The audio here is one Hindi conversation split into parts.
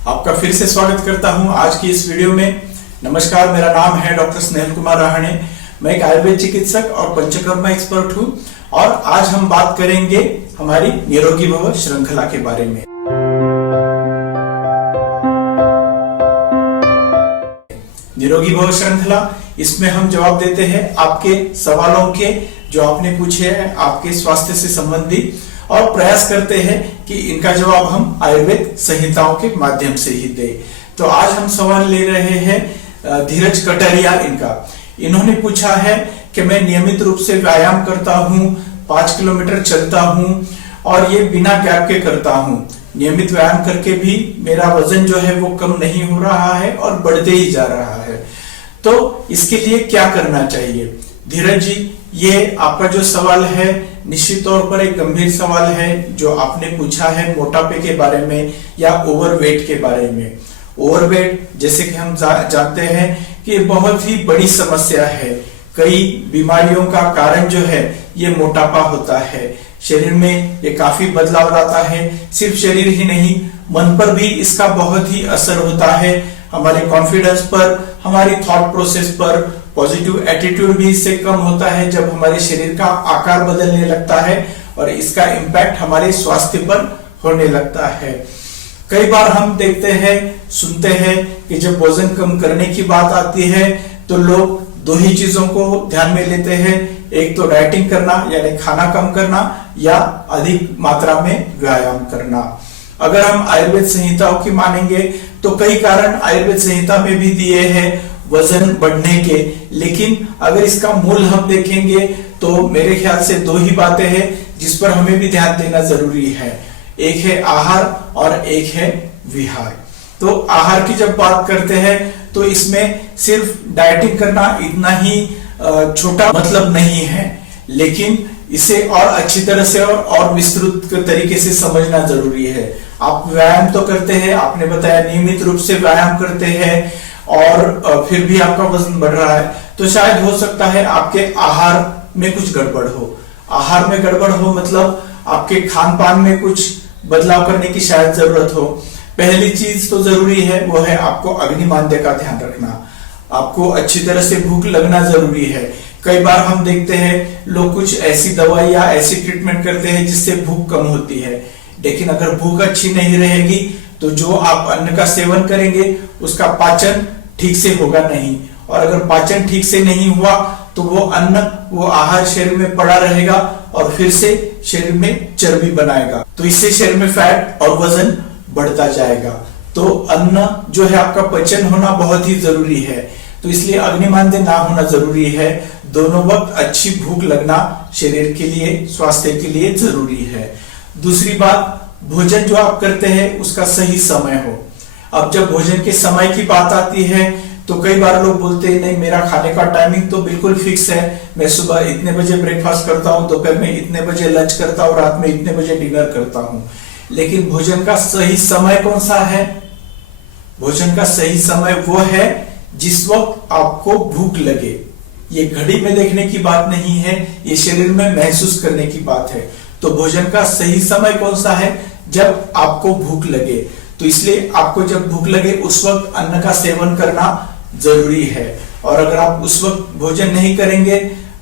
आपका फिर से स्वागत करता हूं आज की इस वीडियो में। नमस्कार, मेरा नाम है डॉक्टर स्नेहल कुमार राहणे। मैं एक आयुर्वेद चिकित्सक और पंचकर्मा एक्सपर्ट हूं और आज हम बात करेंगे हमारी निरोगी भव श्रृंखला के बारे में। निरोगी भव श्रृंखला, इसमें हम जवाब देते हैं आपके सवालों के जो आपने पूछे हैं आपके स्वास्थ्य से संबंधित, और प्रयास करते हैं कि इनका जवाब हम आयुर्वेद संहिताओं के माध्यम से ही दें। तो आज हम सवाल ले रहे हैं धीरज कटरिया इन्होंने पूछा है कि मैं नियमित रूप से व्यायाम करता हूँ, 5 किलोमीटर चलता हूँ और ये बिना गैप के करता हूँ। नियमित व्यायाम करके भी मेरा वजन जो है वो कम नहीं हो रहा है और बढ़ते ही जा रहा है, तो इसके लिए क्या करना चाहिए? धीरज जी, ये आपका जो सवाल है निश्चित तौर पर एक गंभीर सवाल है जो आपने पूछा है मोटापे के बारे में या ओवरवेट के बारे में। ओवरवेट, जैसे कि हम जानते हैं कि बहुत ही बड़ी समस्या है। कई बीमारियों का कारण जो है ये मोटापा होता है। शरीर में ये काफी बदलाव लाता है। सिर्फ शरीर ही नहीं, मन पर भी इसका बहुत ही असर होता है। हमारे कॉन्फिडेंस पर, हमारी थॉट प्रोसेस पर, पॉजिटिव एटीट्यूड भी इससे कम होता है जब हमारे शरीर का आकार बदलने लगता है और इसका इम्पैक्ट हमारे स्वास्थ्य पर होने लगता है। कई बार हम देखते हैं, सुनते हैं कि जब वजन कम करने की बात आती है तो लोग दो ही चीजों को ध्यान में लेते हैं, एक तो डाइटिंग करना यानी खाना कम करना या अधिक मात्रा में व्यायाम करना। अगर हम आयुर्वेद संहिताओं की मानेंगे तो कई कारण आयुर्वेद संहिता में भी दिए हैं वजन बढ़ने के, लेकिन अगर इसका मूल हम देखेंगे तो मेरे ख्याल से दो ही बातें हैं जिस पर हमें भी ध्यान देना जरूरी है। एक है आहार और एक है विहार। तो आहार की जब बात करते हैं तो इसमें सिर्फ डाइटिंग करना इतना ही छोटा मतलब नहीं है, लेकिन इसे और अच्छी तरह से और विस्तृत तरीके से समझना जरूरी है। आप व्यायाम तो करते हैं, आपने बताया नियमित रूप से व्यायाम करते हैं और फिर भी आपका वजन बढ़ रहा है, तो शायद हो सकता है आपके आहार में कुछ गड़बड़ हो। आहार में गड़बड़ हो मतलब आपके खान पान में कुछ बदलाव करने की शायद जरूरत हो। पहली चीज तो जरूरी है वो है आपको अग्निमांद्य का ध्यान रखना। आपको अच्छी तरह से भूख लगना जरूरी है। कई बार हम देखते हैं लोग कुछ ऐसी दवाई या ऐसी ट्रीटमेंट करते हैं जिससे भूख कम होती है, लेकिन अगर भूख अच्छी नहीं रहेगी तो जो आप अन्न का सेवन करेंगे उसका पाचन ठीक से होगा नहीं, और अगर पाचन ठीक से नहीं हुआ तो वो अन्न, वो आहार शरीर में पड़ा रहेगा और फिर से शरीर में चर्बी बनाएगा, तो इससे शरीर में फैट और वजन बढ़ता जाएगा। तो अन्न जो है आपका पचन होना बहुत ही जरूरी है, तो इसलिए अग्निमांद्य ना होना जरूरी है। दोनों वक्त अच्छी भूख लगना शरीर के लिए, स्वास्थ्य के लिए जरूरी है। दूसरी बात, भोजन जो आप करते हैं उसका सही समय हो। अब जब भोजन के समय की बात आती है तो कई बार लोग बोलते हैं नहीं, मेरा खाने का टाइमिंग तो बिल्कुल फिक्स है, मैं सुबह इतने बजे ब्रेकफास्ट करता हूँ, दोपहर में इतने बजे लंच करता हूँ, रात में इतने बजे डिनर करता हूँ। लेकिन भोजन का सही समय कौन सा है? भोजन का सही समय वो है जिस वक्त आपको भूख लगे। ये घड़ी में देखने की बात नहीं है, ये शरीर में महसूस करने की बात है। तो भोजन का सही समय कौन सा है? जब आपको भूख लगे। तो इसलिए आपको जब भूख लगे उस वक्त अन्न का सेवन करना जरूरी है, और अगर आप उस वक्त भोजन नहीं करेंगे,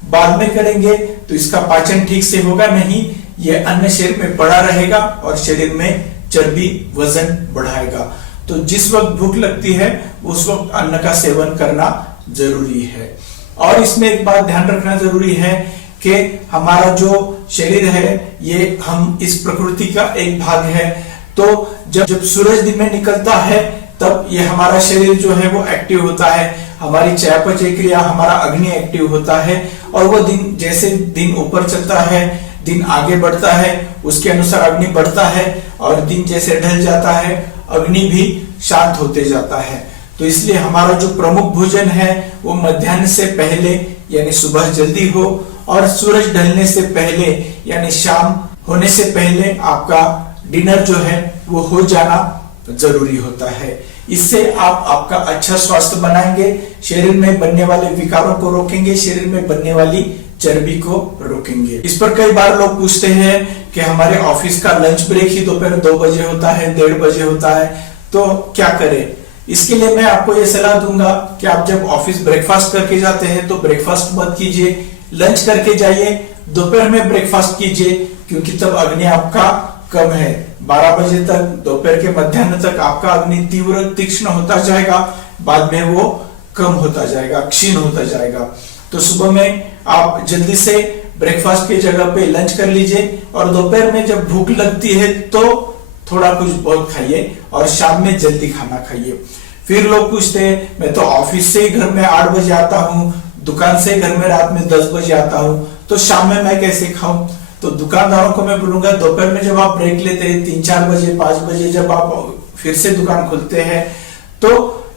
बाद में करेंगे, तो इसका पाचन ठीक से होगा नहीं, ये अन्न शरीर में पड़ा रहेगा और शरीर में चर्बी, वजन बढ़ाएगा। तो जिस वक्त भूख लगती है उस वक्त अन्न का सेवन करना जरूरी है। और इसमें एक बात ध्यान रखना जरूरी है कि हमारा जो शरीर है ये हम इस प्रकृति का एक भाग है, तो जब सूरज दिन में निकलता है तब ये हमारा शरीर जो है वो एक्टिव होता है, हमारी चयापचय क्रिया, हमारा अग्नि एक्टिव होता है, और वो दिन जैसे दिन ऊपर चलता है, दिन आगे बढ़ता है, उसके अनुसार अग्नि बढ़ता है, और दिन जैसे ढल जाता है अग्नि भी शांत होते जाता है। तो इसलिए हमारा जो प्रमुख भोजन है वो मध्याह्न से पहले यानी सुबह जल्दी हो, और सूरज ढलने से पहले यानी शाम होने से पहले आपका डिनर जो है वो हो जाना जरूरी होता है। इससे आप आपका अच्छा स्वास्थ्य बनाएंगे, शरीर में बनने वाले विकारों को रोकेंगे, शरीर में बनने वाली चर्बी को रोकेंगे। इस पर कई बार लोग पूछते हैं कि हमारे ऑफिस का लंच ब्रेक ही दोपहर 2 बजे होता है, 1:30 बजे होता है, तो क्या करें? इसके लिए मैं आपको ये सलाह दूंगा कि आप जब ऑफिस ब्रेकफास्ट करके जाते हैं तो ब्रेकफास्ट मत कीजिए, लंच करके जाइए, दोपहर में ब्रेकफास्ट कीजिए, क्योंकि तब अग्नि आपका कम है। 12 बजे तक, दोपहर के मध्याह्न तक आपका अग्नि तीव्र तीक्ष्ण होता जाएगा, बाद में वो कम होता जाएगा, क्षीण होता जाएगा। तो सुबह में आप जल्दी से ब्रेकफास्ट की जगह पे लंच कर लीजिए, और दोपहर में जब भूख लगती है तो थोड़ा कुछ बहुत खाइए, और शाम में जल्दी खाना खाइए। फिर लोग पूछते हैं, मैं तो ऑफिस से घर में 8 बजे आता हूँ, दुकान से घर में रात में 10 बजे आता हूँ, तो शाम में मैं कैसे खाऊं? तो दुकानदारों को मैं बोलूंगा, दोपहर में जब आप ब्रेक लेते हैं 3-4 बजे 5 बजे जब आप फिर से दुकान खोलते हैं, तो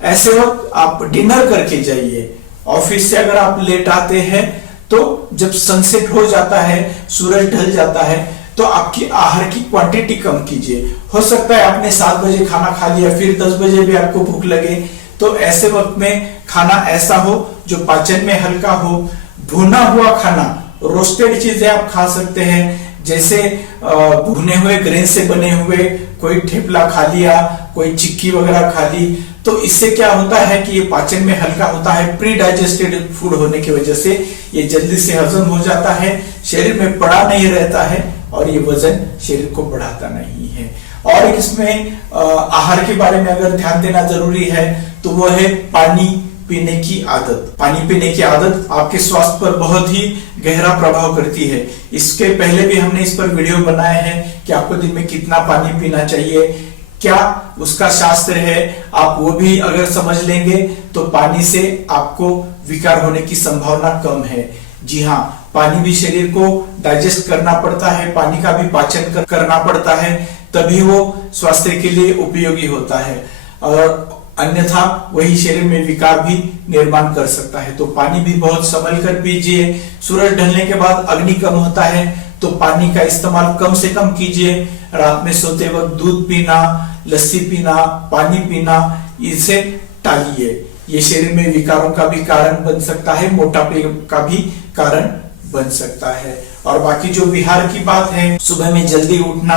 ऐसे वक्त आप डिनर करके जाइए। ऑफिस से अगर आप लेट आते हैं तो जब सनसेट हो जाता है, सूरज ढल जाता है, तो आपकी आहार की क्वांटिटी कम कीजिए। हो सकता है आपने 7 बजे खाना खा लिया, फिर 10 बजे भी आपको भूख लगे, तो ऐसे वक्त में खाना ऐसा हो जो पाचन में हल्का हो। भुना हुआ खाना, रोस्टेड चीजें आप खा सकते हैं, जैसे भुने हुए ग्रेन से बने हुए कोई ठेपला खा लिया, कोई चिक्की वगैरह खा ली, तो इससे क्या होता है कि ये पाचन में हल्का होता है। प्री डाइजेस्टेड फूड होने की वजह से ये जल्दी से हजम हो जाता है, शरीर में पड़ा नहीं रहता है, और ये वजन शरीर को बढ़ाता नहीं है। और एक इसमें आहार के बारे में अगर ध्यान देना जरूरी है तो वो है पानी पीने की आदत। पानी पीने की आदत आपके स्वास्थ्य पर बहुत ही गहरा प्रभाव करती है। इसके पहले भी हमने इस पर वीडियो बनाए हैं कि आपको दिन में कितना पानी पीना चाहिए, क्या उसका शास्त्र है, आप वो भी अगर समझ लेंगे तो पानी से आपको विकार होने की संभावना कम है। जी हाँ, पानी भी शरीर को डाइजेस्ट करना पड़ता है, पानी का भी पाचन करना पड़ता है, तभी वो स्वास्थ्य के लिए उपयोगी होता है, और अन्यथा वही शरीर में विकार भी निर्माण कर सकता है। तो पानी भी बहुत संभल कर पीजिए। सूरज ढलने के बाद अग्नि कम होता है, तो पानी का इस्तेमाल कम से कम कीजिए। रात में सोते वक्त दूध पीना, लस्सी पीना, पानी पीना, इसे टालिए। ये शरीर में विकारों का भी कारण बन सकता है, मोटापे का भी कारण बन सकता है। और बाकी जो विहार की बात है, सुबह में जल्दी उठना,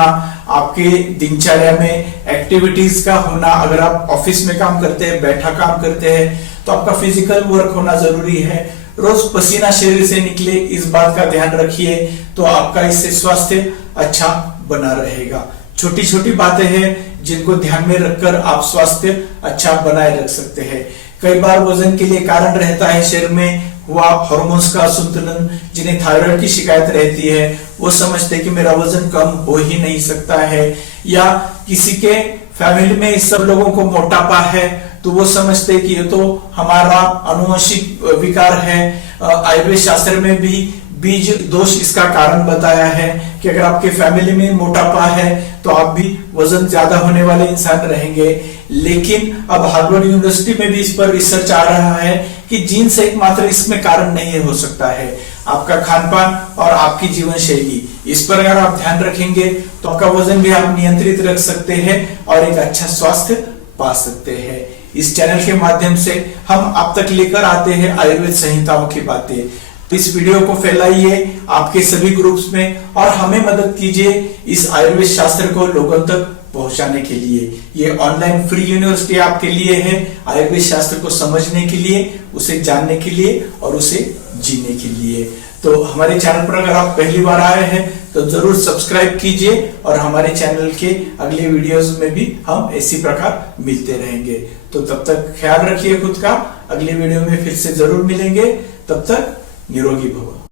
आपके दिनचर्या में एक्टिविटीज का होना, अगर आप ऑफिस में काम करते हैं, बैठा काम करते हैं, तो आपका फिजिकल वर्क होना जरूरी है। रोज पसीना शरीर से निकले, इस बात का ध्यान रखिए, तो आपका इससे स्वास्थ्य अच्छा बना रहेगा। छोटी छोटी बातें हैं जिनको ध्यान में रखकर आप स्वास्थ्य अच्छा बनाए रख सकते हैं। कई बार वजन के लिए कारण रहता है शरीर में हुआ हार्मोन्स का असंतुलन। जिन्हें थायराइड की शिकायत रहती है वो समझते हैं कि मेरा वजन कम हो ही नहीं सकता है, या किसी के फैमिली में सब लोगों को मोटापा है तो वो समझते हैं कि ये तो हमारा आनुवंशिक विकार है। आयुर्वेद शास्त्र में भी बीज दोष इसका कारण बताया है कि अगर आपके फैमिली में मोटापा है तो आप भी वजन ज्यादा होने वाले इंसान रहेंगे। लेकिन अब हार्वर्ड यूनिवर्सिटी में भी इस पर रिसर्च आ रहा है कि जीन्स एकमात्र इसमें कारण नहीं हो सकता है, आपका खानपान और आपकी जीवन शैली, इस पर अगर आप ध्यान रखेंगे तो आपका वजन भी आप नियंत्रित रख सकते हैं और एक अच्छा स्वास्थ्य पा सकते हैं। इस चैनल के माध्यम से हम आप तक लेकर आते हैं आयुर्वेद संहिताओं की बातें। इस वीडियो को फैलाइए आपके सभी ग्रुप्स में और हमें मदद कीजिए इस आयुर्वेद शास्त्र को लोगों तक पहुंचाने के लिए। ये ऑनलाइन फ्री यूनिवर्सिटी आपके लिए है, आयुर्वेद शास्त्र को समझने के लिए, उसे जानने के लिए और उसे जीने के लिए। तो हमारे चैनल पर अगर आप पहली बार आए हैं तो जरूर सब्सक्राइब कीजिए और हमारे चैनल के अगले वीडियोस में भी हम इसी प्रकार मिलते रहेंगे। तो तब तक ख्याल रखिए खुद का, अगले वीडियो में फिर से जरूर मिलेंगे। तब तक निरोगी भव।